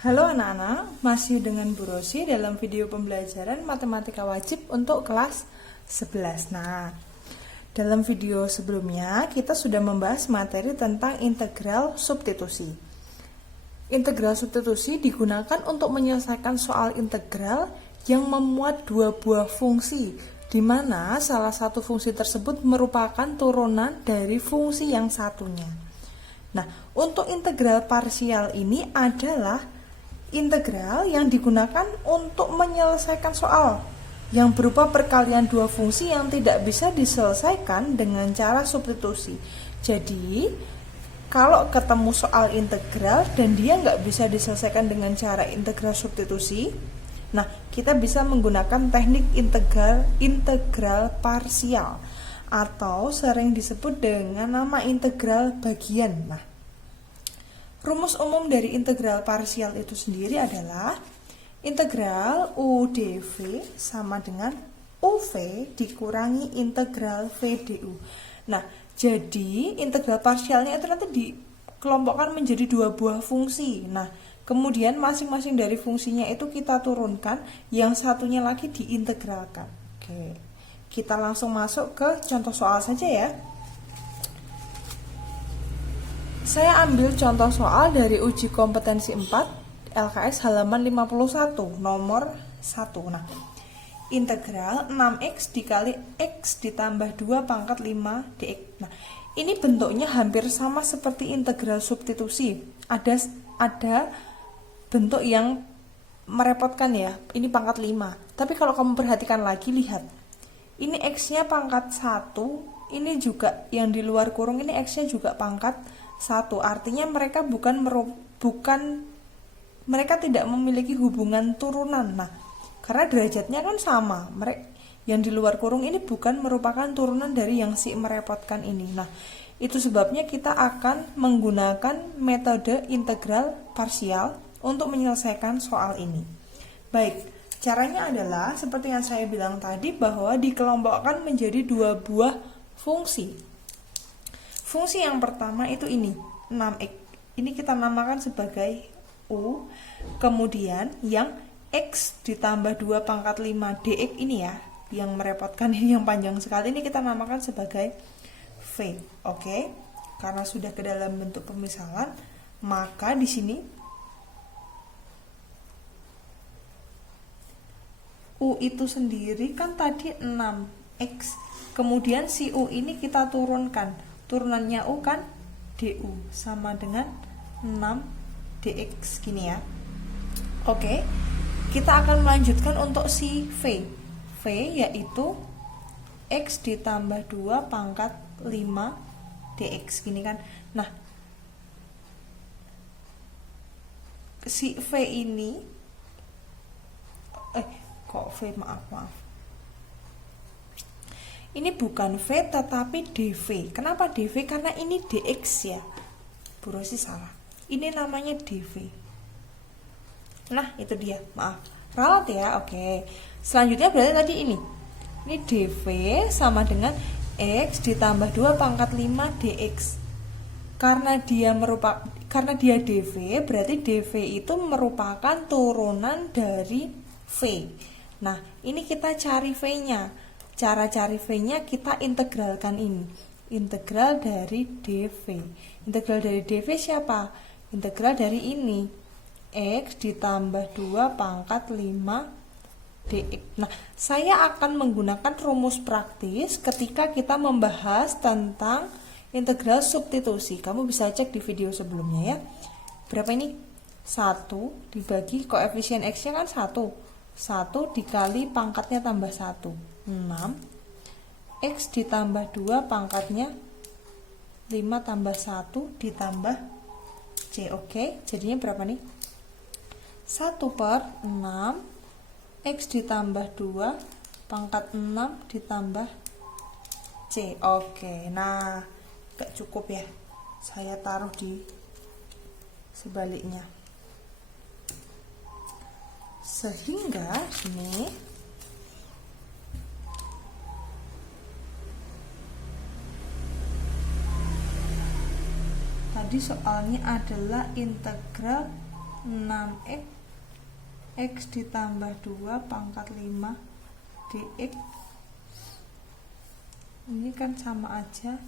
Halo anak-anak, masih dengan Bu Rosi dalam video pembelajaran matematika wajib untuk kelas 11. Nah, dalam video sebelumnya kita sudah membahas materi tentang integral substitusi. Integral substitusi digunakan untuk menyelesaikan soal integral yang memuat dua buah fungsi, di mana salah satu fungsi tersebut merupakan turunan dari fungsi yang satunya. Nah, untuk integral parsial ini adalah integral yang digunakan untuk menyelesaikan soal yang berupa perkalian dua fungsi yang tidak bisa diselesaikan dengan cara substitusi. Jadi, kalau ketemu soal integral dan dia nggak bisa diselesaikan dengan cara integral substitusi, nah kita bisa menggunakan teknik integral parsial atau sering disebut dengan nama integral bagian. Nah, rumus umum dari integral parsial itu sendiri adalah integral UdV sama dengan UV dikurangi integral VdU. Nah, jadi integral parsialnya itu nanti dikelompokkan menjadi dua buah fungsi. Nah, kemudian masing-masing dari fungsinya itu kita turunkan, yang satunya lagi diintegralkan. Oke, kita langsung masuk ke contoh soal saja ya. Saya ambil contoh soal dari uji kompetensi 4 LKS halaman 51 nomor 1. Nah, integral 6x dikali x ditambah 2 pangkat 5 dx. Nah, ini bentuknya hampir sama seperti integral substitusi. Ada bentuk yang merepotkan ya. Ini pangkat 5. Tapi kalau kamu perhatikan lagi, lihat. Ini x-nya pangkat 1, ini juga yang di luar kurung ini x-nya juga pangkat 1, artinya mereka mereka tidak memiliki hubungan turunan. Nah, karena derajatnya kan sama, yang di luar kurung ini bukan merupakan turunan dari yang si merepotkan ini. Nah, itu sebabnya kita akan menggunakan metode integral parsial untuk menyelesaikan soal ini. Baik, caranya adalah seperti yang saya bilang tadi, bahwa dikelompokkan menjadi dua buah fungsi. Fungsi yang pertama itu ini, 6x. Ini kita namakan sebagai U. Kemudian yang x ditambah 2 pangkat 5 dx ini ya, yang merepotkan ini, yang panjang sekali, ini kita namakan sebagai V. Oke. Karena sudah ke dalam bentuk pemisalan, maka di sini U itu sendiri kan tadi 6x. Kemudian si U ini kita turunkan. Turunannya U kan du sama dengan 6 dx gini ya. Oke, kita akan melanjutkan untuk si V. V yaitu x ditambah 2 pangkat 5 dx gini kan. Nah, si V ini maaf. Ini bukan V tetapi dV. Kenapa dV? Karena ini dx ya. Bu Rosi salah. Ini namanya dV. Nah, itu dia. Maaf. Ralat ya. Oke. Selanjutnya berarti tadi ini. Ini dV sama dengan x ditambah 2 pangkat 5 dx. Karena dia dV, berarti dV itu merupakan turunan dari V. Nah, ini kita cari V-nya. Cara cari V-nya kita integralkan ini. Integral dari dV. Integral dari dV siapa? Integral dari ini. X ditambah 2 pangkat 5 dx. Nah, saya akan menggunakan rumus praktis ketika kita membahas tentang integral substitusi. Kamu bisa cek di video sebelumnya ya. Berapa ini? 1 dibagi koefisien X-nya kan 1. 1 dikali pangkatnya tambah 1. 6 x ditambah 2 pangkatnya 5 tambah 1 ditambah c. Oke, jadinya berapa nih? 1/6 x ditambah 2 pangkat 6 ditambah c. Oke, nah gak cukup ya, saya taruh di sebaliknya, sehingga ini tadi soalnya adalah integral 6x x ditambah 2 pangkat 5 dx. Ini kan sama aja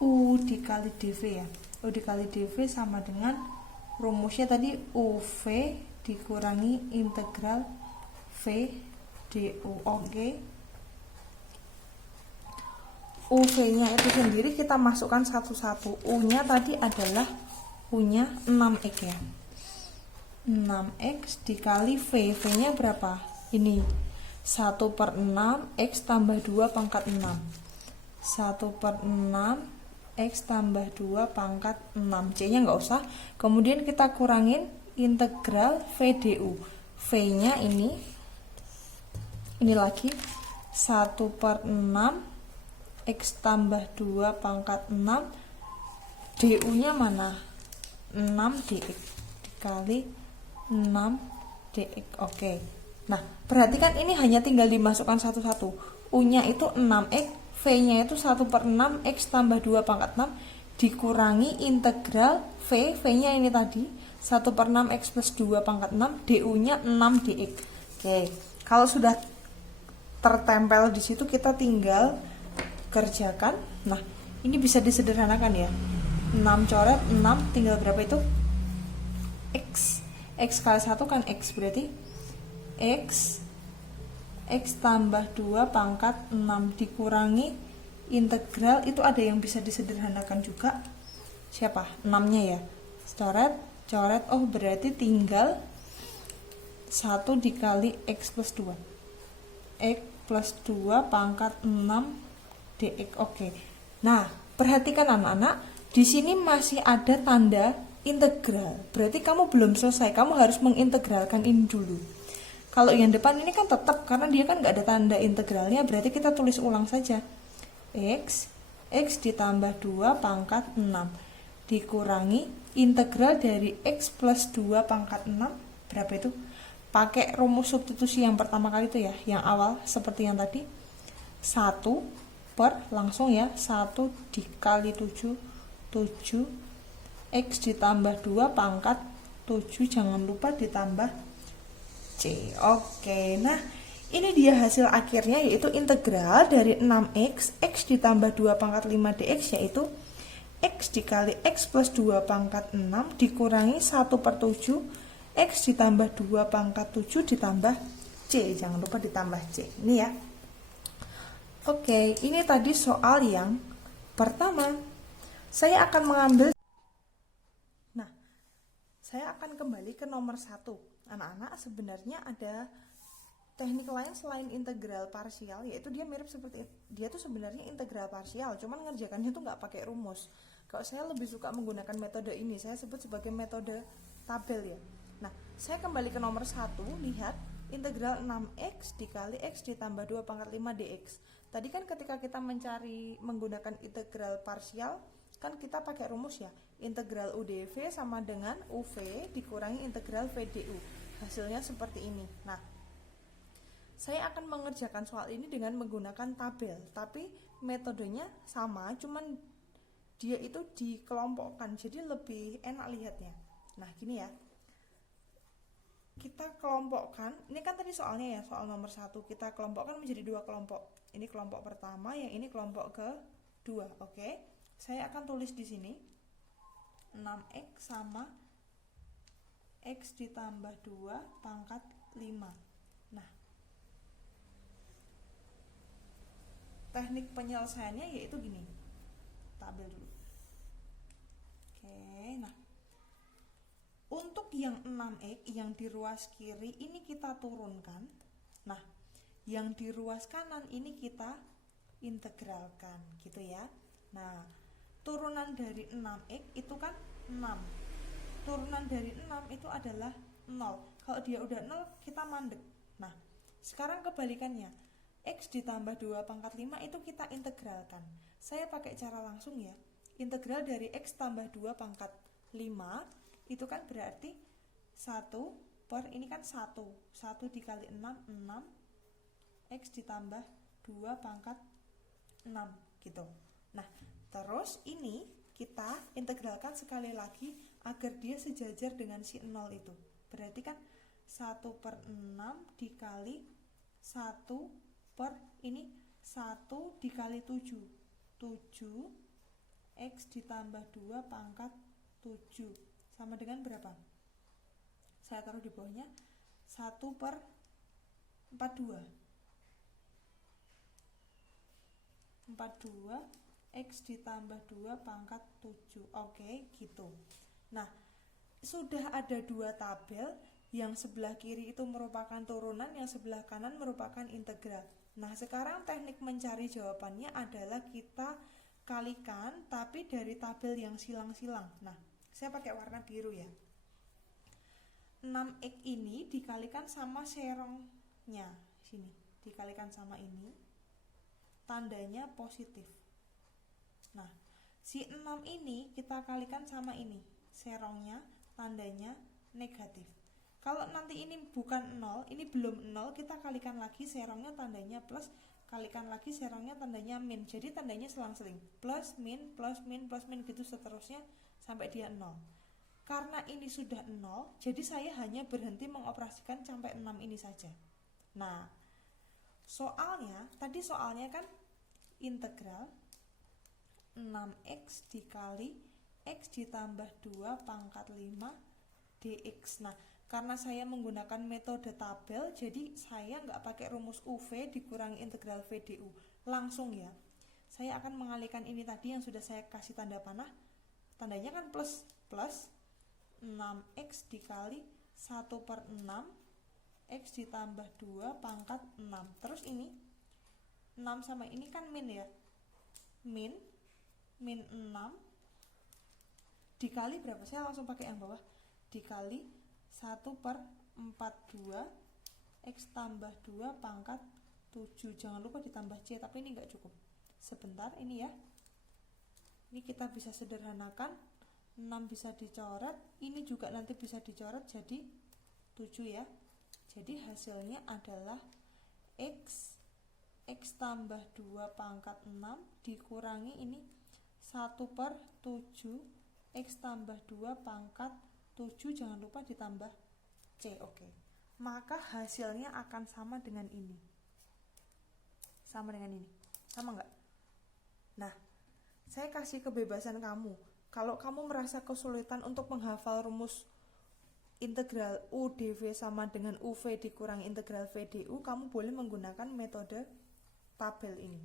U dikali dv ya. U dikali dv sama dengan rumusnya tadi UV dikurangi integral V du. Oke. UV-nya itu sendiri kita masukkan satu-satu. U-nya tadi adalah U-nya 6x ya. 6x dikali V. V-nya berapa? Ini 1/6 x tambah 2 pangkat 6. 1/6 x tambah 2 pangkat 6. C-nya nggak usah. Kemudian kita kurangin integral V du. V-nya ini lagi 1/6 x tambah 2 pangkat 6. Du-nya mana? 6 dx dikali 6 dx. Oke. Nah, perhatikan ini hanya tinggal dimasukkan satu-satu. U-nya itu 6x, V-nya itu 1/6 x tambah 2 pangkat 6 dikurangi integral V. V-nya ini tadi 1/6 x plus 2 pangkat 6. Du-nya 6 dx. Oke. Kalau sudah tertempel di situ kita tinggal kerjakan. Nah, ini bisa disederhanakan ya. 6 coret 6 tinggal berapa itu? X. X kali 1 kan X, berarti X tambah 2 pangkat 6 dikurangi integral, itu ada yang bisa disederhanakan juga. Siapa? 6-nya ya. Coret. Oh, berarti tinggal 1 dikali X plus 2. X plus 2 pangkat 6 dx. Oke. Nah, perhatikan anak-anak, di sini masih ada tanda integral. Berarti kamu belum selesai, kamu harus mengintegralkan ini dulu. Kalau yang depan ini kan tetap, karena dia kan nggak ada tanda integralnya, berarti kita tulis ulang saja. X ditambah 2 pangkat 6 dikurangi integral dari X plus 2 pangkat 6. Berapa itu? Pakai rumus substitusi yang pertama kali itu ya, yang awal seperti yang tadi. 1 per langsung ya, 1 dikali 7 X ditambah 2 pangkat 7, jangan lupa ditambah C. Oke, nah ini dia hasil akhirnya, yaitu integral dari 6x x ditambah 2 pangkat 5 dx, yaitu x dikali x plus 2 pangkat 6 dikurangi 1/7 x ditambah 2 pangkat 7 ditambah C, jangan lupa ditambah C. Ini ya. Oke, ini tadi soal yang pertama. Saya akan mengambil, nah, saya akan kembali ke nomor 1. Anak-anak, sebenarnya ada teknik lain selain integral parsial, yaitu dia mirip seperti, dia tuh sebenarnya integral parsial, cuman ngerjakannya tuh nggak pakai rumus. Kalau saya lebih suka menggunakan metode ini, saya sebut sebagai metode tabel ya. Nah, saya kembali ke nomor 1, lihat integral 6x dikali x ditambah 2 pangkat 5 dx. Tadi kan ketika kita mencari menggunakan integral parsial, kan kita pakai rumus ya. Integral UdV sama dengan UV dikurangi integral VDU. Hasilnya seperti ini. Nah, saya akan mengerjakan soal ini dengan menggunakan tabel, tapi metodenya sama, cuman dia itu dikelompokkan, jadi lebih enak lihatnya. Nah, gini ya. Kita kelompokkan, ini kan tadi soalnya ya, soal nomor 1, kita kelompokkan menjadi 2 kelompok. Ini kelompok pertama, yang ini kelompok kedua. Oke, saya akan tulis di sini 6x sama x ditambah 2 pangkat 5. Nah, teknik penyelesaiannya yaitu gini, tabel dulu. Oke, nah untuk yang 6x yang di ruas kiri ini kita turunkan. Nah, yang di ruas kanan ini kita integralkan gitu ya. Nah, turunan dari 6x itu kan 6. Turunan dari 6 itu adalah 0. Kalau dia udah 0 kita mandek. Nah, sekarang kebalikannya, x ditambah 2 pangkat 5 itu kita integralkan. Saya pakai cara langsung ya. Integral dari x tambah 2 pangkat 5 itu kan berarti 1 per, ini kan 1 dikali 6 x ditambah 2 pangkat 6 gitu. Nah, terus ini kita integralkan sekali lagi agar dia sejajar dengan si 0 itu. Berarti kan 1/6 dikali 1 per ini 1 dikali 7 7x ditambah 2 pangkat 7 sama dengan berapa? Saya taruh di bawahnya 1/42 x ditambah 2 pangkat 7. Oke, gitu. Nah, sudah ada dua tabel, yang sebelah kiri itu merupakan turunan, yang sebelah kanan merupakan integral. Nah, sekarang teknik mencari jawabannya adalah kita kalikan, tapi dari tabel yang silang-silang. Nah, saya pakai warna biru ya. 6x ini dikalikan sama serongnya, sini, dikalikan sama ini, tandanya positif. Nah, si 6 ini kita kalikan sama ini, serongnya tandanya negatif. Kalau nanti ini bukan 0, ini belum 0, kita kalikan lagi serongnya tandanya plus, kalikan lagi serongnya tandanya min. Jadi tandanya selang-seling, plus min gitu seterusnya sampai dia 0. Karena ini sudah 0, jadi saya hanya berhenti mengoperasikan sampai 6 ini saja. Nah, tadi soalnya kan integral 6x dikali x ditambah 2 pangkat 5 dx. Nah, karena saya menggunakan metode tabel, jadi saya nggak pakai rumus UV dikurangi integral VDU. Langsung ya, saya akan mengalihkan ini tadi yang sudah saya kasih tanda panah, tandanya kan plus 6x dikali 1/6 x ditambah 2 pangkat 6. Terus ini 6 sama ini kan min ya, min 6 dikali berapa? Saya langsung pakai yang bawah, dikali 1/42 x tambah 2 pangkat 7. Jangan lupa ditambah c, tapi ini enggak cukup. Sebentar, ini ya, ini kita bisa sederhanakan, 6 bisa dicoret, ini juga nanti bisa dicoret jadi 7 ya. Jadi hasilnya adalah x tambah 2 pangkat 6 dikurangi ini 1/7 x tambah 2 pangkat 7, jangan lupa ditambah c. Oke. Maka hasilnya akan sama dengan ini. Sama dengan ini. Sama enggak? Nah, saya kasih kebebasan kamu. Kalau kamu merasa kesulitan untuk menghafal rumus integral UdV sama dengan UV dikurangi integral VDU, kamu boleh menggunakan metode tabel ini.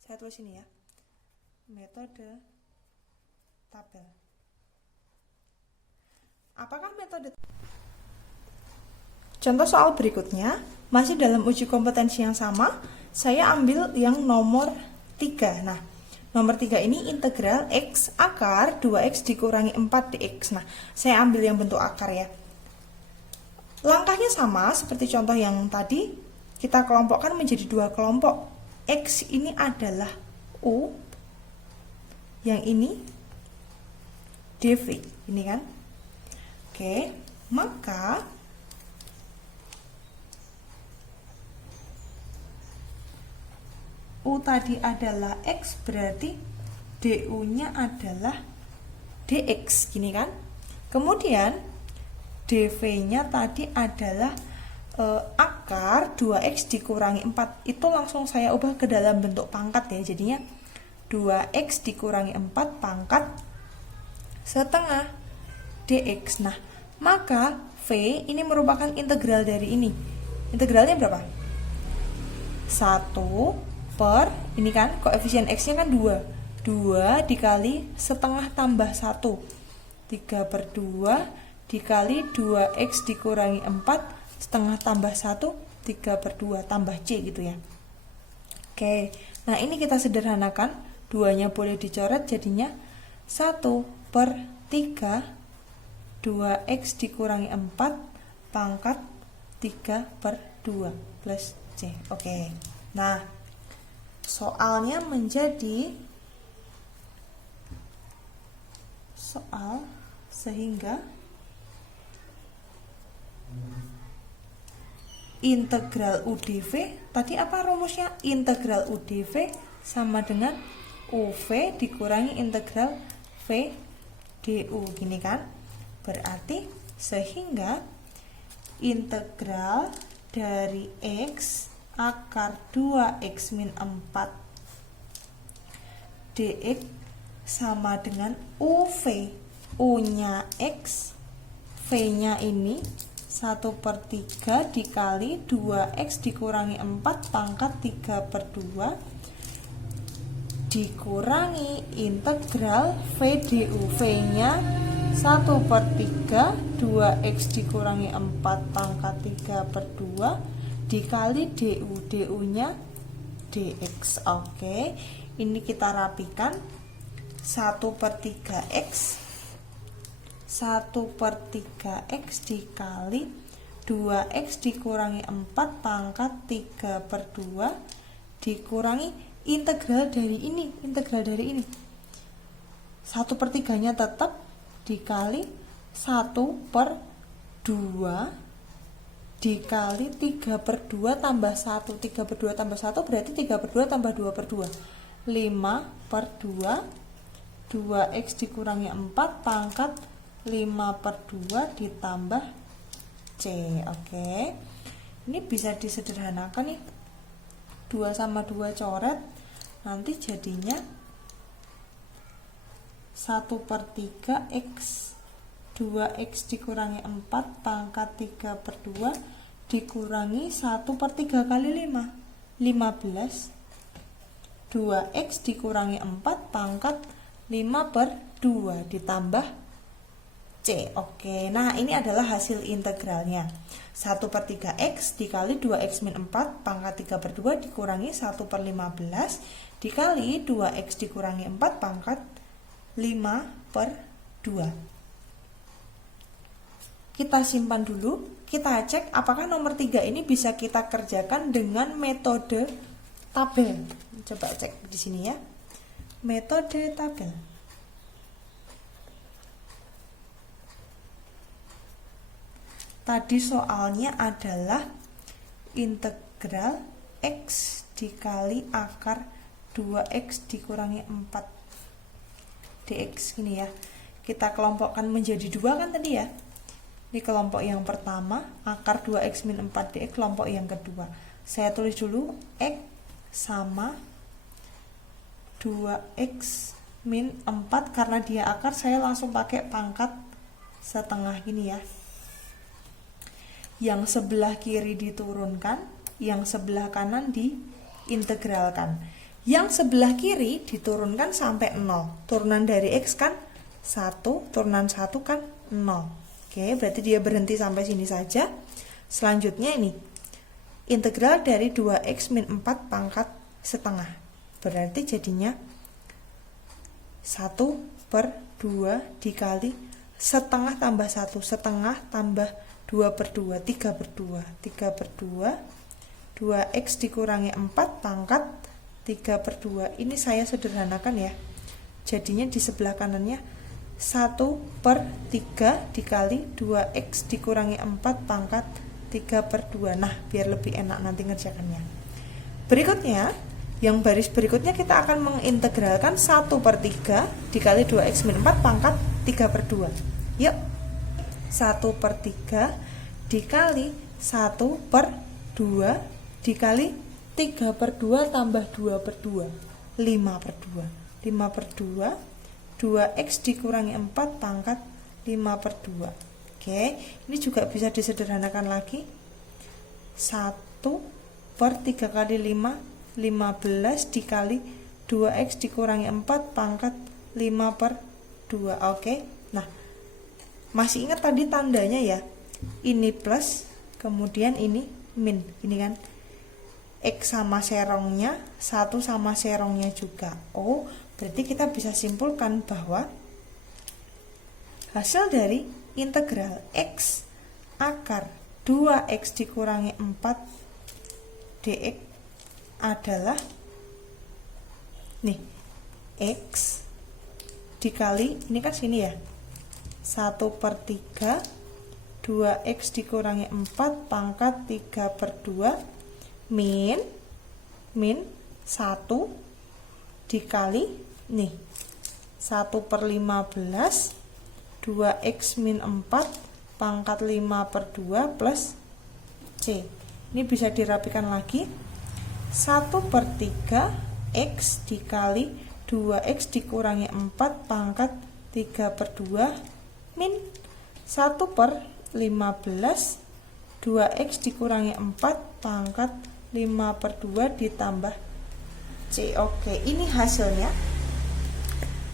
Saya tulis ini ya, metode tabel. Apakah metode? Contoh soal berikutnya, masih dalam uji kompetensi yang sama, saya ambil yang nomor 3. Nah, nomor 3 ini integral x akar 2x dikurangi 4 dx. Nah, saya ambil yang bentuk akar ya. Langkahnya sama seperti contoh yang tadi, kita kelompokkan menjadi dua kelompok. X ini adalah U, yang ini dv, ini kan. Oke, maka U tadi adalah X, berarti DU-nya adalah DX, gini kan. Kemudian DV-nya tadi adalah akar 2X dikurangi 4. Itu langsung saya ubah ke dalam bentuk pangkat ya. Jadinya 2X dikurangi 4 pangkat setengah dx. Nah, maka V ini merupakan integral dari ini. Integralnya berapa? 1 per, ini kan koefisien X-nya kan 2. 2 dikali setengah tambah 1. 3/2 dikali 2X dikurangi 4 setengah tambah 1, 3/2 tambah C gitu ya. Oke, nah ini kita sederhanakan. 2-nya boleh dicoret, jadinya 1/3 2x dikurangi 4 pangkat 3/2 plus C. Oke. Nah, soalnya menjadi soal sehingga integral UdV, tadi apa rumusnya? Integral UdV sama dengan UV dikurangi integral V du gini kan. Berarti sehingga integral dari X akar 2X min 4 dx sama dengan UV. U nya X, V nya ini 1/3 dikali 2X dikurangi 4 pangkat 3/2 dikurangi integral V du. V nya 1/3 2X dikurangi 4 pangkat 3/2 dikali du. Du nya dx. Oke, ini kita rapikan. 1/3x 1/3x dikali 2x dikurangi 4 pangkat 3/2 dikurangi integral dari ini. Integral dari ini 1/3 nya tetap dikali 1/2 dikali 3/2 tambah 1. 3/2 tambah 1 berarti 3/2 tambah 2/2 5/2 2x dikurangi 4 pangkat 5/2 ditambah C. Oke, ini bisa disederhanakan nih, 2 sama 2 coret, nanti jadinya 1/3 X 2X dikurangi 4 pangkat 3/2 dikurangi 1/3 kali 5 15 2X dikurangi 4 pangkat 5/2 ditambah C. Oke, nah ini adalah hasil integralnya. 1/3x dikali 2x min 4 pangkat 3/2 dikurangi 1/15 dikali 2x dikurangi 4 pangkat 5/2. Kita simpan dulu, kita cek apakah nomor 3 ini bisa kita kerjakan dengan metode tabel. Coba cek di sini ya. Metode tabel. Tadi soalnya adalah integral X dikali akar 2X dikurangi 4 dx gini ya. Kita kelompokkan menjadi 2 kan tadi ya. Ini kelompok yang pertama, akar 2X min 4 dx, kelompok yang kedua. Saya tulis dulu X sama 2X min 4, karena dia akar saya langsung pakai pangkat setengah gini ya. Yang sebelah kiri diturunkan, yang sebelah kanan diintegralkan. Yang sebelah kiri diturunkan sampai 0. Turunan dari X kan 1, turunan 1 kan 0. Oke, berarti dia berhenti sampai sini saja. Selanjutnya ini integral dari 2X min 4 pangkat setengah. Berarti jadinya 1/2 dikali setengah tambah 1, setengah tambah 2/2, 3/2. 3/2 2X dikurangi 4 pangkat 3/2. Ini saya sederhanakan ya. Jadinya di sebelah kanannya 1/3 dikali 2X dikurangi 4 pangkat 3/2. Nah, biar lebih enak nanti ngerjakannya. Berikutnya, yang baris berikutnya kita akan mengintegralkan 1/3 dikali 2X min 4 pangkat 3/2. Yuk, 1/3 dikali 1/2 dikali 3/2 tambah 2/2, 5/2. 5/2 2X dikurangi 4 pangkat 5/2. Oke, ini juga bisa disederhanakan lagi. 1/3 kali 5, 15 dikali 2X dikurangi 4 pangkat 5/2. Oke, nah masih ingat tadi tandanya ya? Ini plus, kemudian ini min, ini kan X sama serongnya, 1 sama serongnya juga. Oh, berarti kita bisa simpulkan bahwa hasil dari integral X akar 2X dikurangi 4 dx adalah nih X dikali, ini kan sini ya, 1/3 2X dikurangi 4 pangkat 3/2 min 1 dikali nih 1/15 2x min 4 pangkat 5/2 plus C. Ini bisa dirapikan lagi. 1/3 X dikali 2X dikurangi 4 pangkat 3/2 min 1/15 2X dikurangi 4 pangkat 5/2 ditambah C. Oke, ini hasilnya.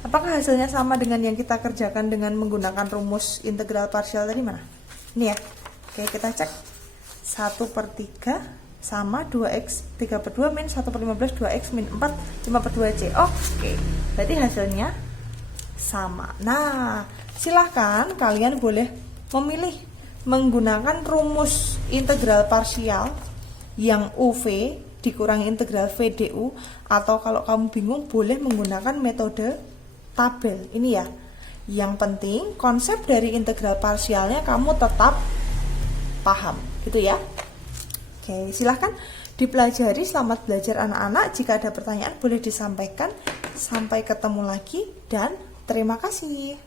Apakah hasilnya sama dengan yang kita kerjakan dengan menggunakan rumus integral parsial tadi mana? Ini ya. Oke, kita cek. 1/3 sama 2x 3/2 min 1/15 2x min 4 5/2 C. Oke, berarti hasilnya sama. Nah, silahkan kalian boleh memilih menggunakan rumus integral parsial yang UV dikurangi integral VDU, atau kalau kamu bingung boleh menggunakan metode tabel. Ini ya, yang penting konsep dari integral parsialnya kamu tetap paham, gitu ya. Oke, silahkan dipelajari. Selamat belajar anak-anak. Jika ada pertanyaan boleh disampaikan. Sampai ketemu lagi dan terima kasih.